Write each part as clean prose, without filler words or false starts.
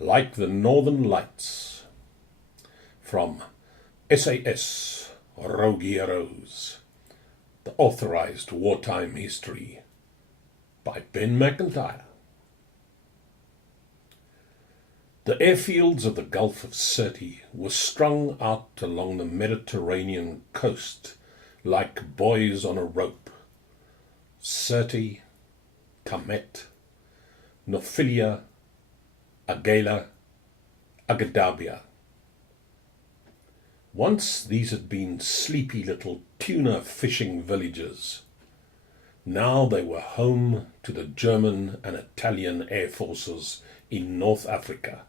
Like the Northern Lights, from SAS Rogue Heroes, the Authorised Wartime History by Ben MacIntyre. The airfields of the Gulf of Sirte were strung out along the Mediterranean coast like buoys on a rope. Sirte, Kamet, Nophilia, Agela, Agadabia. Once these had been sleepy little tuna fishing villages. Now they were home to the German and Italian air forces in North Africa.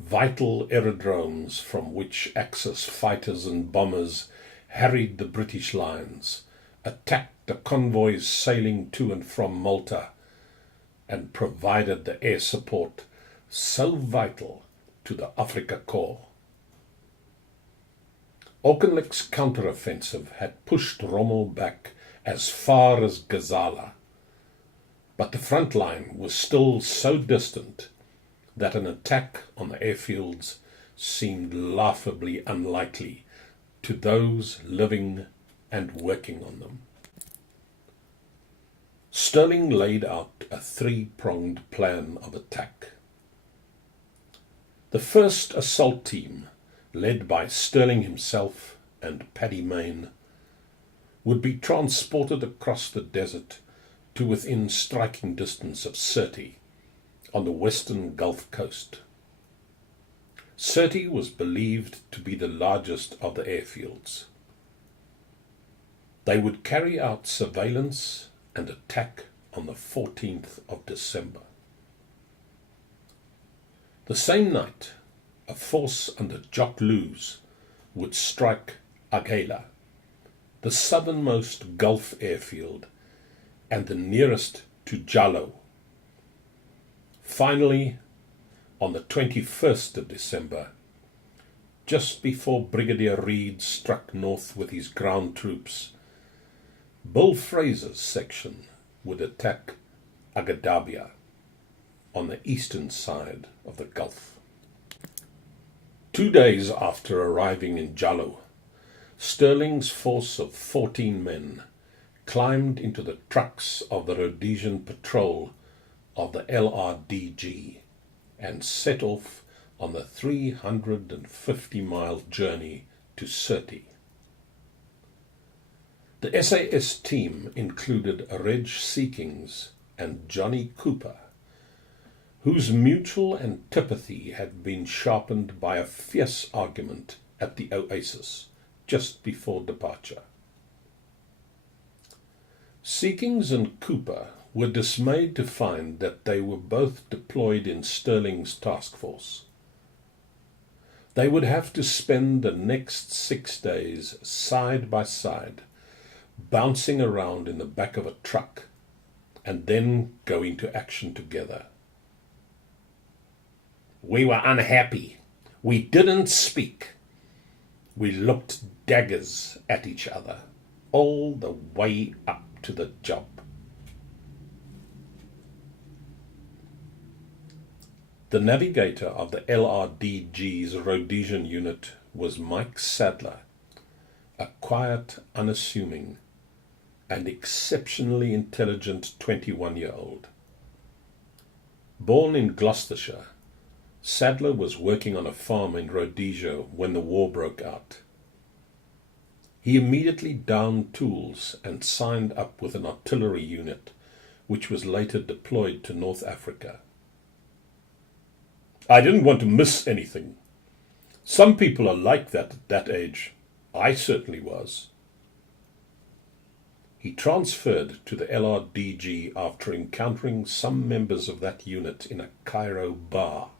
Vital aerodromes from which Axis fighters and bombers harried the British lines, attacked the convoys sailing to and from Malta, and provided the air support so vital to the Afrika Korps. Auchinleck's counteroffensive had pushed Rommel back as far as Gazala, but the front line was still so distant that an attack on the airfields seemed laughably unlikely to those living and working on them. Stirling laid out a three-pronged plan of attack. The first assault team, led by Stirling himself and Paddy Mayne, would be transported across the desert to within striking distance of Sirte, on the western Gulf coast. Sirte was believed to be the largest of the airfields. They would carry out surveillance and attack on the 14th of December. The same night, a force under Jock Luz would strike Agela, the southernmost Gulf airfield and the nearest to Jallo. Finally, on the 21st of December, just before Brigadier Reid struck north with his ground troops, Bill Fraser's section would attack Agadabia on the eastern side of the Gulf. 2 days after arriving in Jallo, Stirling's force of 14 men climbed into the trucks of the Rhodesian patrol of the LRDG and set off on the 350-mile journey to Sirte. The SAS team included Reg Seekings and Johnny Cooper, whose mutual antipathy had been sharpened by a fierce argument at the Oasis just before departure. Seekings and Cooper were dismayed to find that they were both deployed in Stirling's task force. They would have to spend the next 6 days side by side, bouncing around in the back of a truck, and then go into action together. We were unhappy. We didn't speak. We looked daggers at each other all the way up to the job. The navigator of the LRDG's Rhodesian unit was Mike Sadler, a quiet, unassuming, and exceptionally intelligent 21-year-old. Born in Gloucestershire, Sadler was working on a farm in Rhodesia when the war broke out. He immediately downed tools and signed up with an artillery unit, which was later deployed to North Africa. I didn't want to miss anything. Some people are like that at that age. I certainly was. He transferred to the LRDG after encountering some members of that unit in a Cairo bar.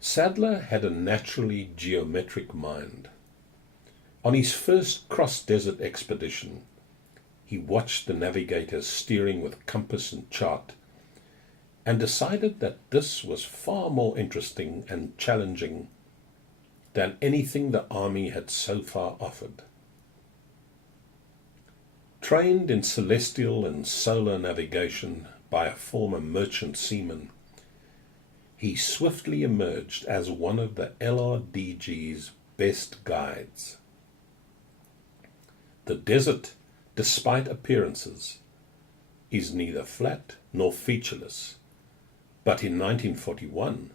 Sadler had a naturally geometric mind. On his first cross-desert expedition, he watched the navigators steering with compass and chart, and decided that this was far more interesting and challenging than anything the army had so far offered. Trained in celestial and solar navigation by a former merchant seaman, he swiftly emerged as one of the LRDG's best guides. The desert, despite appearances, is neither flat nor featureless, but in 1941,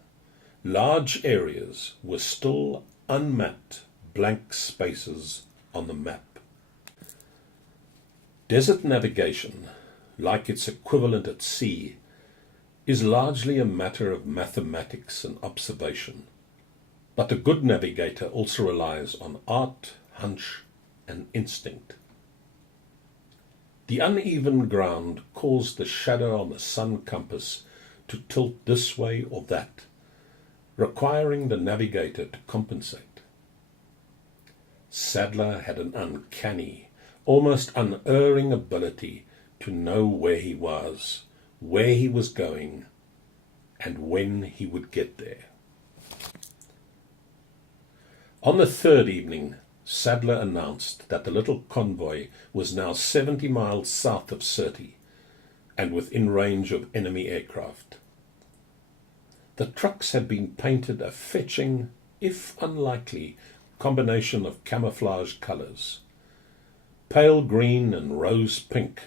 large areas were still unmapped blank spaces on the map. Desert navigation, like its equivalent at sea, is largely a matter of mathematics and observation, but a good navigator also relies on art, hunch, and instinct. The uneven ground caused the shadow on the sun compass to tilt this way or that, requiring the navigator to compensate. Sadler had an uncanny, almost unerring ability to know where he was going, and when he would get there. On the third evening, Sadler announced that the little convoy was now 70 miles south of Sirte and within range of enemy aircraft. The trucks had been painted a fetching, if unlikely, combination of camouflage colors, pale green and rose pink.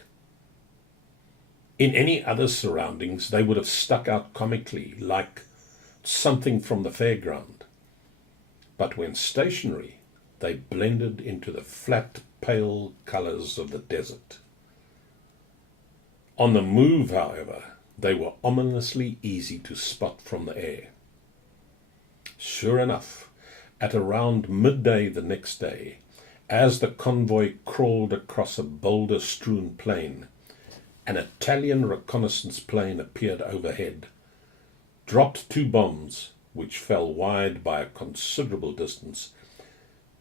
In any other surroundings, they would have stuck out comically, like something from the fairground. But when stationary, they blended into the flat, pale colors of the desert. On the move, however, they were ominously easy to spot from the air. Sure enough, at around midday the next day, as the convoy crawled across a boulder-strewn plain, an Italian reconnaissance plane appeared overhead, dropped 2 bombs, which fell wide by a considerable distance,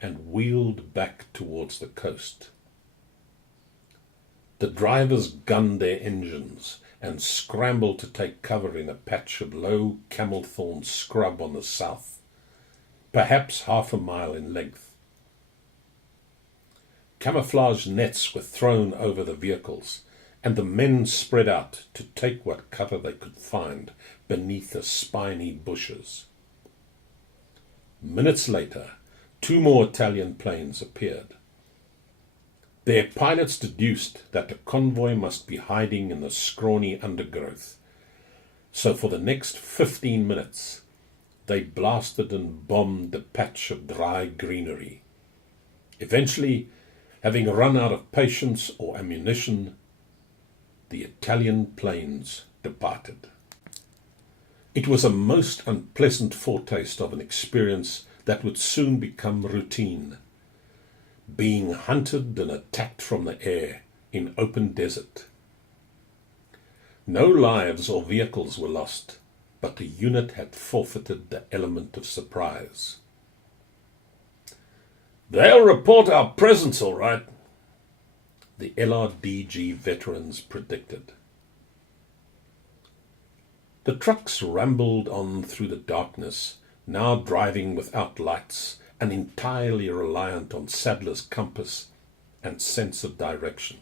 and wheeled back towards the coast. The drivers gunned their engines and scrambled to take cover in a patch of low camel-thorn scrub on the south, perhaps half a mile in length. Camouflage nets were thrown over the vehicles, and the men spread out to take what cover they could find beneath the spiny bushes. Minutes later, 2 more Italian planes appeared. Their pilots deduced that the convoy must be hiding in the scrawny undergrowth, so for the next 15 minutes they blasted and bombed the patch of dry greenery. Eventually, having run out of patience or ammunition, the Italian planes departed. It was a most unpleasant foretaste of an experience that would soon become routine, being hunted and attacked from the air in open desert. No lives or vehicles were lost, but the unit had forfeited the element of surprise. "They'll report our presence all right," the LRDG veterans predicted. The trucks rambled on through the darkness, now driving without lights and entirely reliant on Sadler's compass and sense of direction.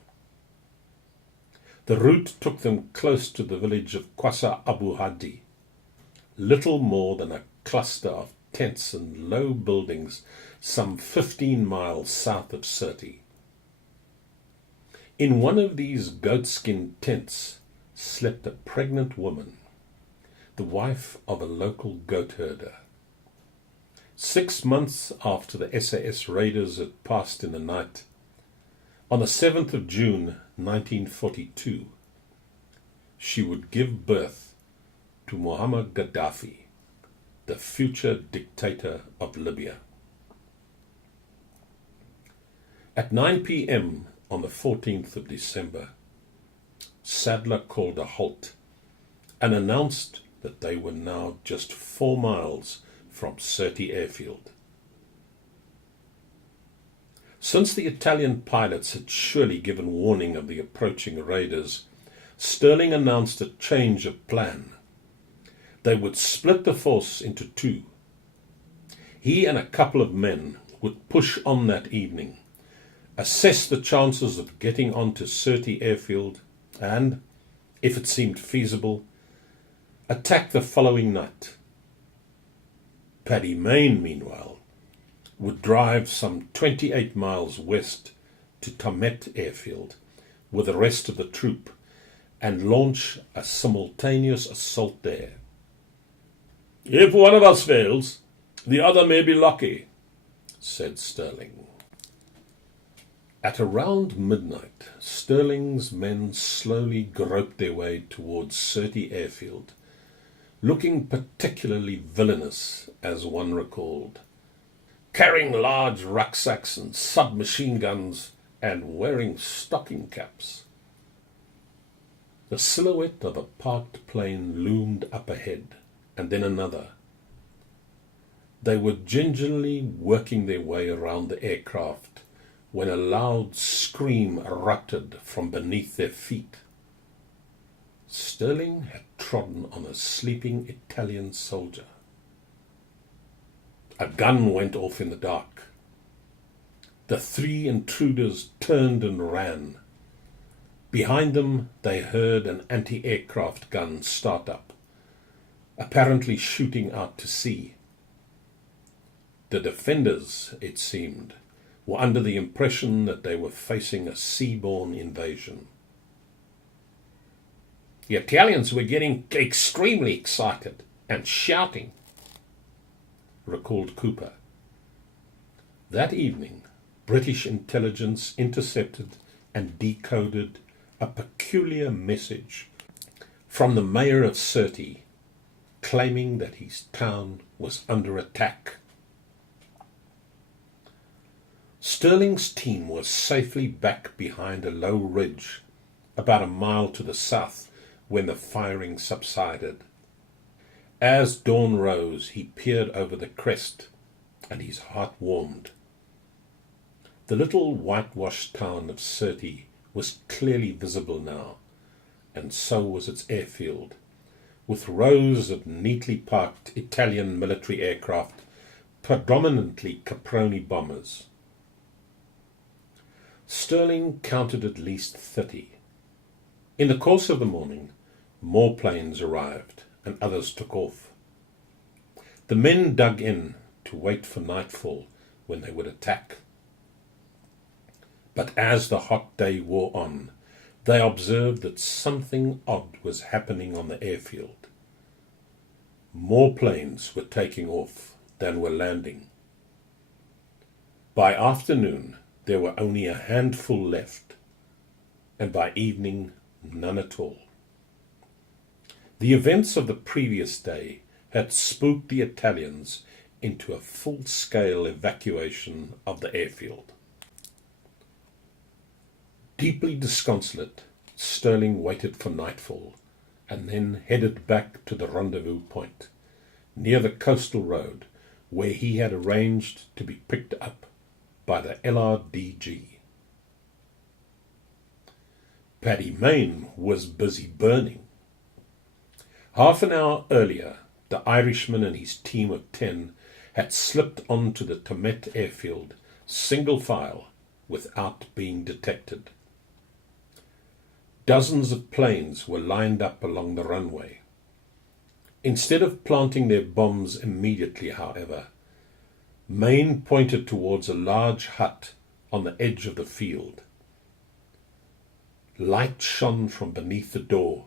The route took them close to the village of Qasr Abu Hadi, little more than a cluster of tents and low buildings some 15 miles south of Sirte. In one of these goatskin tents slept a pregnant woman, the wife of a local goat herder. 6 months after the SAS raiders had passed in the night, on the 7th of June 1942, she would give birth to Muammar Gaddafi, the future dictator of Libya. At 9 p.m. on the 14th of December, Sadler called a halt and announced that they were now just 4 miles from Sirte airfield. Since the Italian pilots had surely given warning of the approaching raiders, Sterling announced a change of plan. They would split the force into 2. He and a couple of men would push on that evening, assess the chances of getting onto Sirte airfield, and, if it seemed feasible, attack the following night. Paddy Mayne, meanwhile, would drive some 28 miles west to Tomet airfield with the rest of the troop and launch a simultaneous assault there. "If one of us fails, the other may be lucky," said Stirling. At around midnight, Stirling's men slowly groped their way towards Surrey airfield, looking particularly villainous, as one recalled, carrying large rucksacks and submachine guns and wearing stocking caps. The silhouette of a parked plane loomed up ahead, and then another. They were gingerly working their way around the aircraft when a loud scream erupted from beneath their feet. Stirling had trodden on a sleeping Italian soldier. A gun went off in the dark. The three intruders turned and ran. Behind them they heard an anti-aircraft gun start up, apparently shooting out to sea. The defenders, it seemed, were under the impression that they were facing a seaborne invasion. The Italians were getting extremely excited and shouting, recalled Cooper. That evening, British intelligence intercepted and decoded a peculiar message from the mayor of Surrey, claiming that his town was under attack. Stirling's team was safely back behind a low ridge about a mile to the south when the firing subsided. As dawn rose, he peered over the crest, and his heart warmed. The little whitewashed town of Surrey was clearly visible now, and so was its airfield, with rows of neatly parked Italian military aircraft, predominantly Caproni bombers. Stirling counted at least 30. In the course of the morning, more planes arrived, and others took off. The men dug in to wait for nightfall when they would attack. But as the hot day wore on, they observed that something odd was happening on the airfield. More planes were taking off than were landing. By afternoon, there were only a handful left, and by evening, none at all. The events of the previous day had spooked the Italians into a full-scale evacuation of the airfield. Deeply disconsolate, Stirling waited for nightfall and then headed back to the rendezvous point, near the coastal road, where he had arranged to be picked up by the LRDG. Paddy Mayne was busy burning. Half an hour earlier, the Irishman and his team of 10 had slipped onto the Tomet airfield, single file, without being detected. Dozens of planes were lined up along the runway. Instead of planting their bombs immediately, however, Mayne pointed towards a large hut on the edge of the field. Light shone from beneath the door,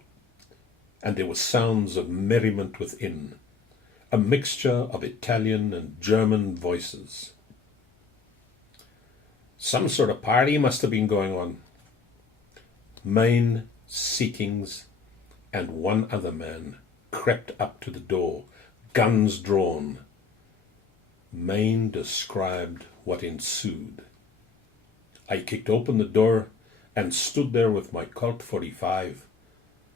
and there were sounds of merriment within, a mixture of Italian and German voices. Some sort of party must have been going on. Mayne, Seekings, and one other man crept up to the door, guns drawn. Mayne described what ensued. I kicked open the door and stood there with my Colt 45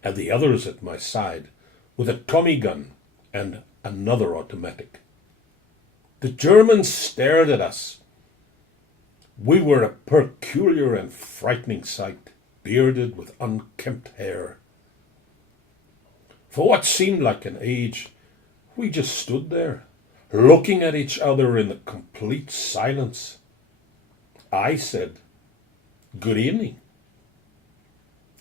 and the others at my side with a Tommy gun and another automatic. The Germans stared at us. We were a peculiar and frightening sight, bearded with unkempt hair. For what seemed like an age, we just stood there, looking at each other in the complete silence. I said, "Good evening."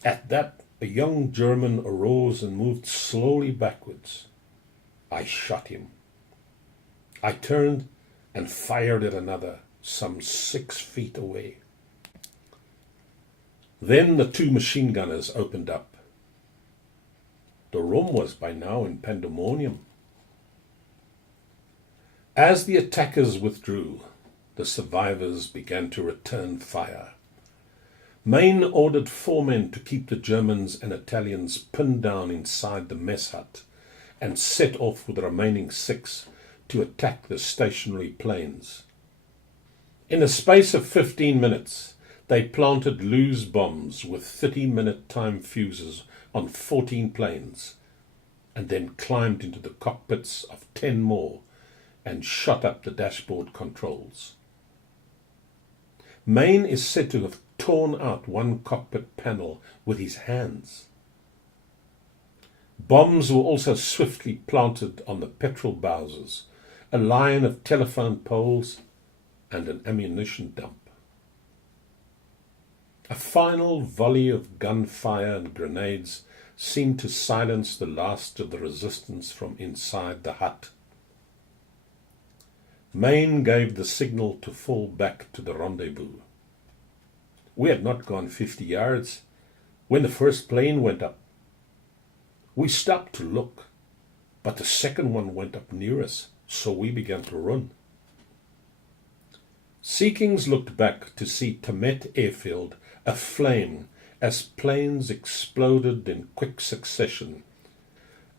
At that, a young German arose and moved slowly backwards. I shot him. I turned and fired at another, some 6 feet away. Then the 2 machine gunners opened up. The room was by now in pandemonium. As the attackers withdrew, the survivors began to return fire. Mayne ordered 4 men to keep the Germans and Italians pinned down inside the mess hut and set off with the remaining 6 to attack the stationary planes. In a space of 15 minutes, they planted loose bombs with 30-minute time fuses on 14 planes, and then climbed into the cockpits of 10 more and shot up the dashboard controls. Mayne is said to have torn out one cockpit panel with his hands. Bombs were also swiftly planted on the petrol bowsers, a line of telephone poles, and an ammunition dump. A final volley of gunfire and grenades seemed to silence the last of the resistance from inside the hut. Mayne gave the signal to fall back to the rendezvous. We had not gone 50 yards when the first plane went up. We stopped to look, but the second one went up near us, so we began to run. Seekings looked back to see Tamet Airfield aflame as planes exploded in quick succession,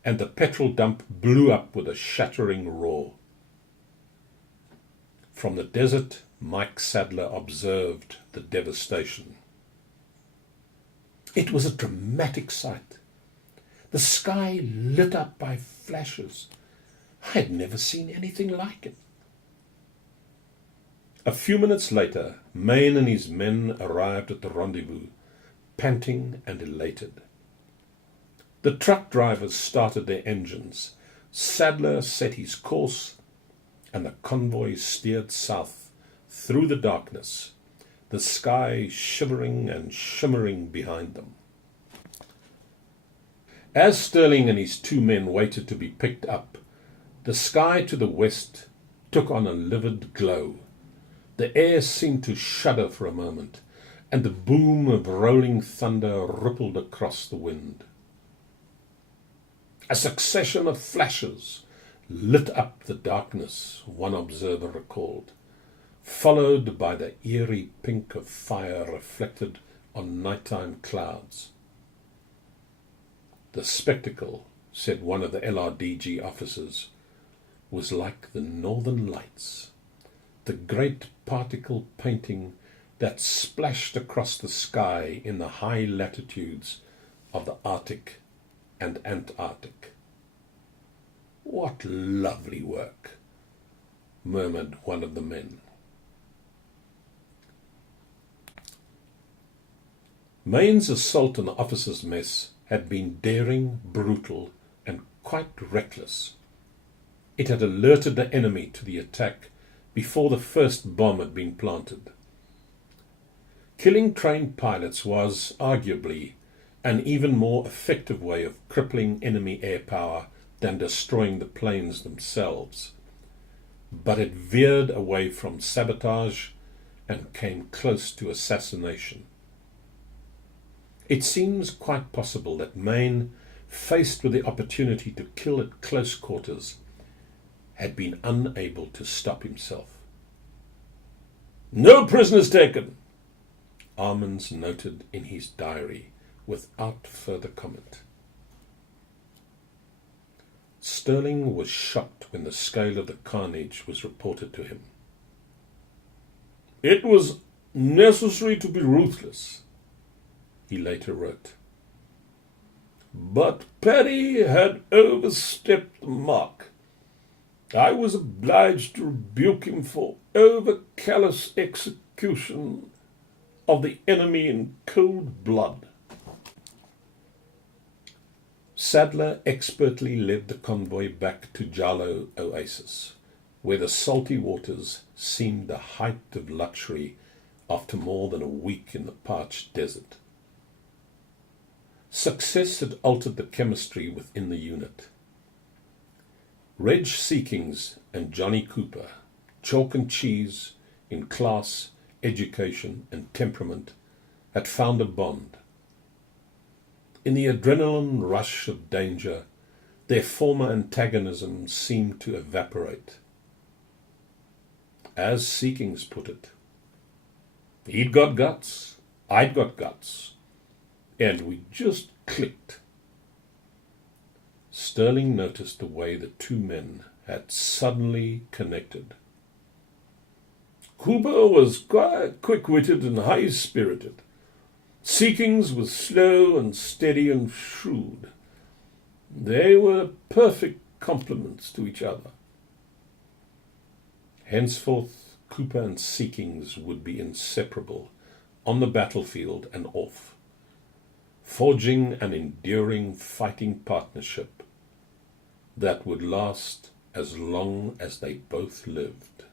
and the petrol dump blew up with a shattering roar. From the desert, Mike Sadler observed the devastation. It was a dramatic sight. The sky lit up by flashes. I had never seen anything like it. A few minutes later, Mayne and his men arrived at the rendezvous, panting and elated. The truck drivers started their engines. Sadler set his course, and the convoy steered south through the darkness, the sky shivering and shimmering behind them. As Sterling and his 2 men waited to be picked up, the sky to the west took on a livid glow. The air seemed to shudder for a moment, and the boom of rolling thunder rippled across the wind. A succession of flashes lit up the darkness, one observer recalled, followed by the eerie pink of fire reflected on nighttime clouds. The spectacle, said one of the LRDG officers, was like the northern lights, the great particle painting that splashed across the sky in the high latitudes of the Arctic and Antarctic. What lovely work, murmured one of the men. Mayne's assault on the officers' mess had been daring, brutal, and quite reckless. It had alerted the enemy to the attack before the first bomb had been planted. Killing trained pilots was, arguably, an even more effective way of crippling enemy air power than destroying the planes themselves, but it veered away from sabotage and came close to assassination. It seems quite possible that Mayne, faced with the opportunity to kill at close quarters, had been unable to stop himself. "No prisoners taken," Armans noted in his diary without further comment. Sterling was shocked when the scale of the carnage was reported to him. "It was necessary to be ruthless," he later wrote. "But Paddy had overstepped the mark. I was obliged to rebuke him for over-callous execution of the enemy in cold blood." Sadler expertly led the convoy back to Jalo Oasis, where the salty waters seemed the height of luxury after more than a week in the parched desert. Success had altered the chemistry within the unit. Reg Seekings and Johnny Cooper, chalk and cheese in class, education, and temperament, had found a bond. In the adrenaline rush of danger, their former antagonism seemed to evaporate. As Seekings put it, he'd got guts, I'd got guts, and we just clicked. Sterling noticed the way the two men had suddenly connected. Cooper was quite quick-witted and high-spirited. Seekings was slow and steady and shrewd. They were perfect complements to each other. Henceforth, Cooper and Seekings would be inseparable on the battlefield and off, forging an enduring fighting partnership that would last as long as they both lived.